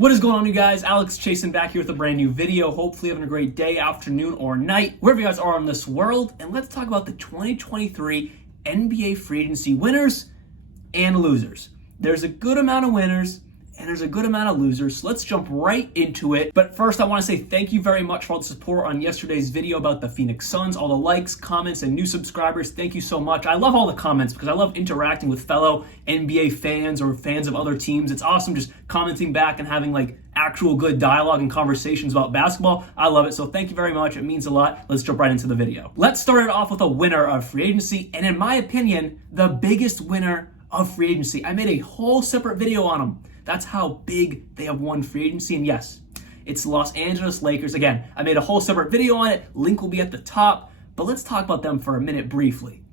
What is going on, you guys? Alex Chasen back here with a brand new video. Hopefully having a great day, afternoon, or night, wherever you guys are in this world. And let's talk about the 2023 NBA free agency winners and losers. There's a good amount of winners and there's a good amount of losers, so let's jump right into it. But first, I want to say thank you very much for all the support on yesterday's video about the Phoenix Suns, all the likes, comments, and new subscribers. Thank you so much. I love all the comments because I love interacting with fellow NBA fans or fans of other teams. It's awesome just commenting back and having like actual good dialogue and conversations about basketball. I love it, so thank you very much. It means a lot. Let's jump right into the video. Let's start it off with a winner of free agency, and in my opinion, the biggest winner of free agency. I made a whole separate video on them. That's how big they have won free agency. And yes, it's Los Angeles Lakers. Again, I made a whole separate video on it. Link will be at the top. But let's talk about them for a minute briefly.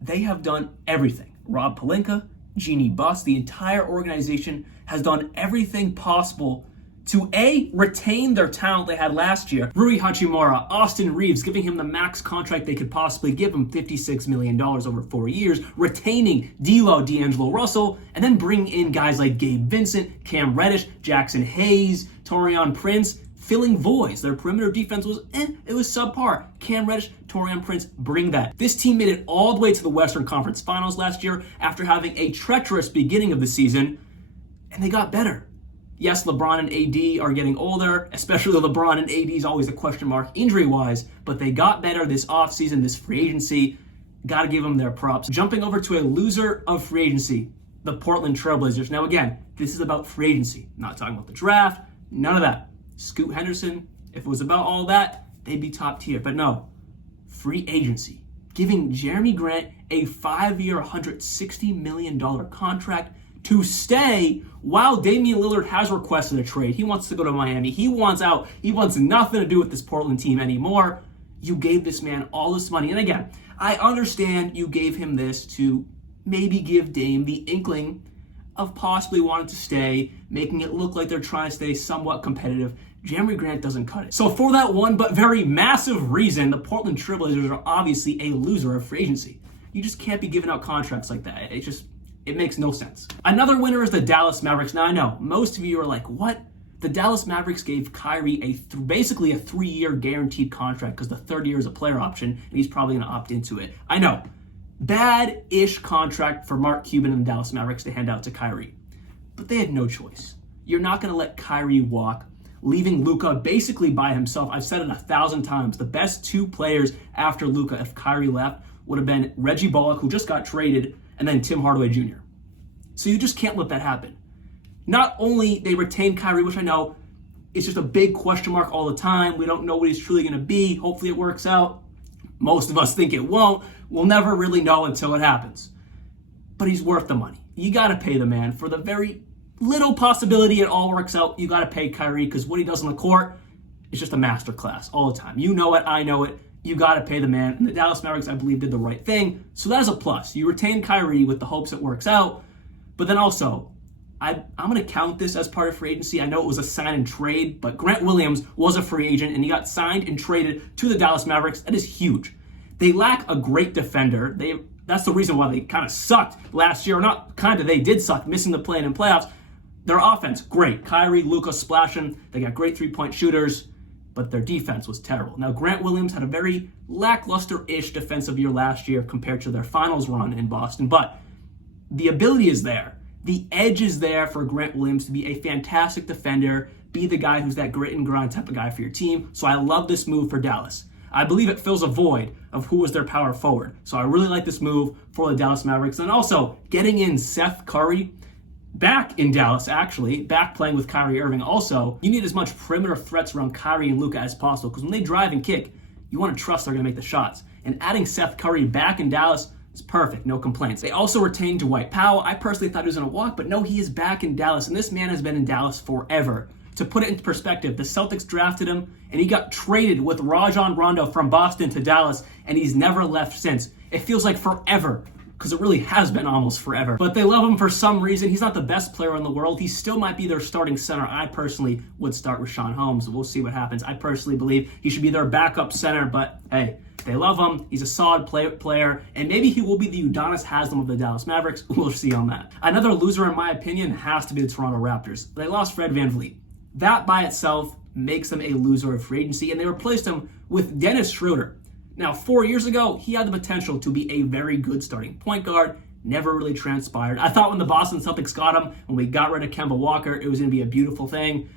They have done everything. Rob Pelinka, Jeannie Buss, the entire organization has done everything possible to A, retain their talent they had last year. Rui Hachimura, Austin Reeves, giving him the max contract they could possibly give him, $56 million over 4 years, retaining D'Angelo Russell, and then bringing in guys like Gabe Vincent, Cam Reddish, Jackson Hayes, Taurean Prince, filling voids. Their perimeter defense was, it was subpar. Cam Reddish, Taurean Prince, bring that. This team made it all the way to the Western Conference Finals last year after having a treacherous beginning of the season, and they got better. Yes, LeBron and AD are getting older, especially LeBron and AD is always a question mark injury-wise, but they got better this offseason, this free agency. Got to give them their props. Jumping over to a loser of free agency, the Portland Trailblazers. Now again, this is about free agency. Not talking about the draft, none of that. Scoot Henderson, if it was about all that, they'd be top tier. But no, free agency. Giving Jerami Grant a 5-year, $160 million contract to stay while Damian Lillard has requested a trade. He wants to go to Miami. He wants out. He wants nothing to do with this Portland team anymore. You gave this man all this money. And again, I understand you gave him this to maybe give Dame the inkling of possibly wanting to stay, making it look like they're trying to stay somewhat competitive. Jerami Grant doesn't cut it. So for that one but very massive reason, the Portland Trailblazers are obviously a loser of free agency. You just can't be giving out contracts like that. It makes no sense. Another winner is the Dallas Mavericks. Now I know, most of you are like, what? The Dallas Mavericks gave Kyrie basically a 3-year guaranteed contract because the third year is a player option and he's probably going to opt into it. I know, bad-ish contract for Mark Cuban and the Dallas Mavericks to hand out to Kyrie. But they had no choice. You're not going to let Kyrie walk, leaving Luka basically by himself. I've said it 1,000 times. The best two players after Luka, if Kyrie left, would have been Reggie Bullock, who just got traded, and then Tim Hardaway Jr. So you just can't let that happen. Not only they retain Kyrie, which I know it's just a big question mark all the time. We don't know what he's truly going to be. Hopefully it works out. Most of us think it won't. We'll never really know until it happens. But he's worth the money. You got to pay the man. For the very little possibility it all works out, you got to pay Kyrie because what he does on the court is just a masterclass all the time. You know it. I know it. You got to pay the man. And the Dallas Mavericks, I believe, did the right thing. So that is a plus. You retain Kyrie with the hopes it works out. But then also, I'm going to count this as part of free agency. I know it was a sign and trade, but Grant Williams was a free agent, and he got signed and traded to the Dallas Mavericks. That is huge. They lack a great defender. That's the reason why they kind of sucked last year. Or not kind of, they did suck, missing the play-in and playoffs. Their offense, great. Kyrie, Luka splashing. They got great three-point shooters. But their defense was terrible. Now, Grant Williams had a very lackluster-ish defensive year last year compared to their finals run in Boston, but the ability is there. The edge is there for Grant Williams to be a fantastic defender, be the guy who's that grit and grind type of guy for your team. So I love this move for Dallas. I believe it fills a void of who was their power forward. So I really like this move for the Dallas Mavericks. And also, getting in Seth Curry, back in Dallas, actually, back playing with Kyrie Irving also, you need as much perimeter threats around Kyrie and Luka as possible because when they drive and kick, you want to trust they're going to make the shots. And adding Seth Curry back in Dallas is perfect, no complaints. They also retained Dwight Powell. I personally thought he was going to walk, but no, he is back in Dallas, and this man has been in Dallas forever. To put it into perspective, the Celtics drafted him, and he got traded with Rajon Rondo from Boston to Dallas, and he's never left since. It feels like forever. because it really has been almost forever. But they love him for some reason. He's not the best player in the world. He still might be their starting center. I personally would start with Richaun Holmes. We'll see what happens. I personally believe he should be their backup center, but hey, they love him. He's a solid player, and maybe he will be the Udonis Haslem of the Dallas Mavericks. We'll see on that. Another loser, in my opinion, has to be the Toronto Raptors. They lost Fred VanVleet. That by itself makes them a loser of free agency, and they replaced him with Dennis Schroeder. Now, 4 years ago, he had the potential to be a very good starting point guard. Never really transpired. I thought when the Boston Celtics got him, when we got rid of Kemba Walker, it was going to be a beautiful thing.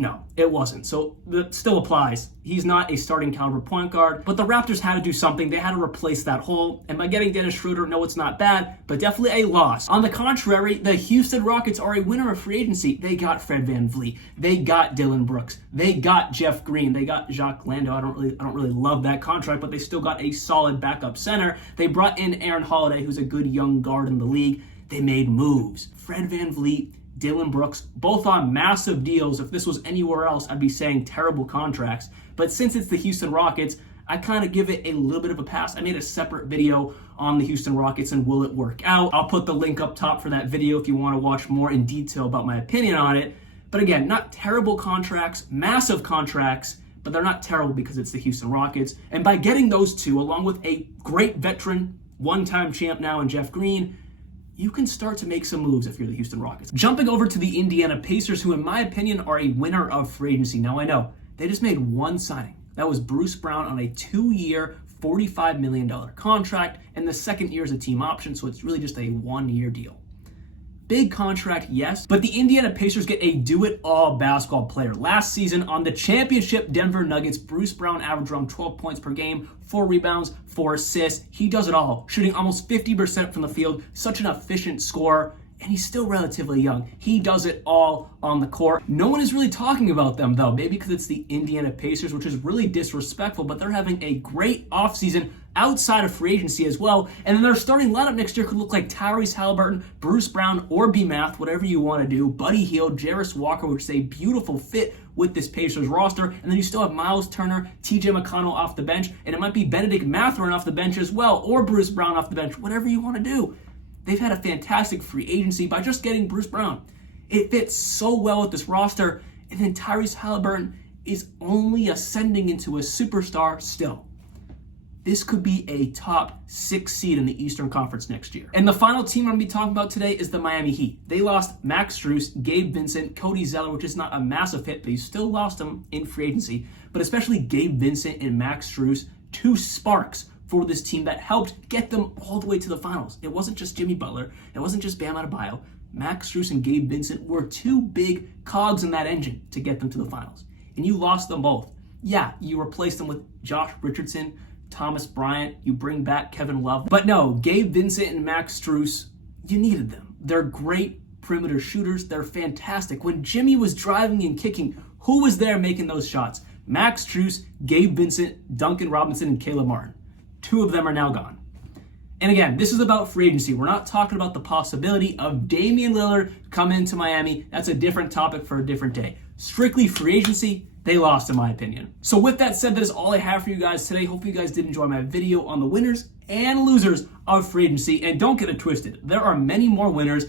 No, it wasn't. So that still applies. He's not a starting caliber point guard, but the Raptors had to do something. They had to replace that hole. And by getting Dennis Schroeder, no, it's not bad, but definitely a loss. On the contrary, the Houston Rockets are a winner of free agency. They got Fred VanVleet. They got Dylan Brooks. They got Jeff Green. They got Jacques Lando. I don't really love that contract, but they still got a solid backup center. They brought in Aaron Holiday, who's a good young guard in the league. They made moves. Fred VanVleet, Dylan Brooks, both on massive deals. If this was anywhere else, I'd be saying terrible contracts. But since it's the Houston Rockets, I kind of give it a little bit of a pass. I made a separate video on the Houston Rockets and will it work out. I'll put the link up top for that video if you want to watch more in detail about my opinion on it. But again, not terrible contracts, massive contracts, but they're not terrible because it's the Houston Rockets. And by getting those two, along with a great veteran, one-time champ now in Jeff Green, you can start to make some moves if you're the Houston Rockets. Jumping over to the Indiana Pacers, who in my opinion are a winner of free agency. Now I know, they just made one signing. That was Bruce Brown on a 2-year, $45 million contract, and the second year is a team option, so it's really just a 1-year deal. Big contract, yes, but the Indiana Pacers get a do-it-all basketball player. Last season on the championship Denver Nuggets, Bruce Brown averaged around 12 points per game, 4 rebounds, 4 assists. He does it all, shooting almost 50% from the field, such an efficient scorer, and he's still relatively young. He does it all on the court. No one is really talking about them, though, maybe because it's the Indiana Pacers, which is really disrespectful, but they're having a great offseason outside of free agency as well. And then their starting lineup next year could look like Tyrese Halliburton, Bruce Brown, or B-Math, whatever you want to do. Buddy Hield, Jarris Walker, which is a beautiful fit with this Pacers roster. And then you still have Miles Turner, TJ McConnell off the bench, and it might be Benedict Mathurin off the bench as well, or Bruce Brown off the bench, whatever you want to do. They've had a fantastic free agency by just getting Bruce Brown. It fits so well with this roster, and then Tyrese Halliburton is only ascending into a superstar still. This could be a top 6 seed in the Eastern Conference next year. And the final team I'm going to be talking about today is the Miami Heat. They lost Max Strus, Gabe Vincent, Cody Zeller, which is not a massive hit, but you still lost them in free agency. But especially Gabe Vincent and Max Strus, 2 sparks for this team that helped get them all the way to the finals. It wasn't just Jimmy Butler. It wasn't just Bam Adebayo. Max Strus and Gabe Vincent were 2 big cogs in that engine to get them to the finals. And you lost them both. Yeah, you replaced them with Josh Richardson, Thomas Bryant, you bring back Kevin Love. But no, Gabe Vincent and Max Strus, you needed them. They're great perimeter shooters. They're fantastic. When Jimmy was driving and kicking, who was there making those shots? Max Strus, Gabe Vincent, Duncan Robinson, and Caleb Martin. 2 of them are now gone. And again, this is about free agency. We're not talking about the possibility of Damian Lillard coming into Miami. That's a different topic for a different day. Strictly free agency, they lost in my opinion. So with that said, that is all I have for you guys today. Hope you guys did enjoy my video on the winners and losers of free agency. And don't get it twisted. There are many more winners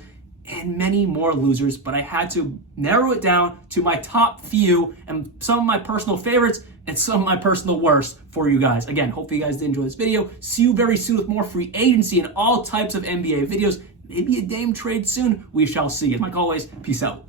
and many more losers, but I had to narrow it down to my top few and some of my personal favorites and some of my personal worst for you guys. Again, hope you guys did enjoy this video. See you very soon with more free agency and all types of NBA videos. Maybe a Dame trade soon. We shall see. And like always, peace out.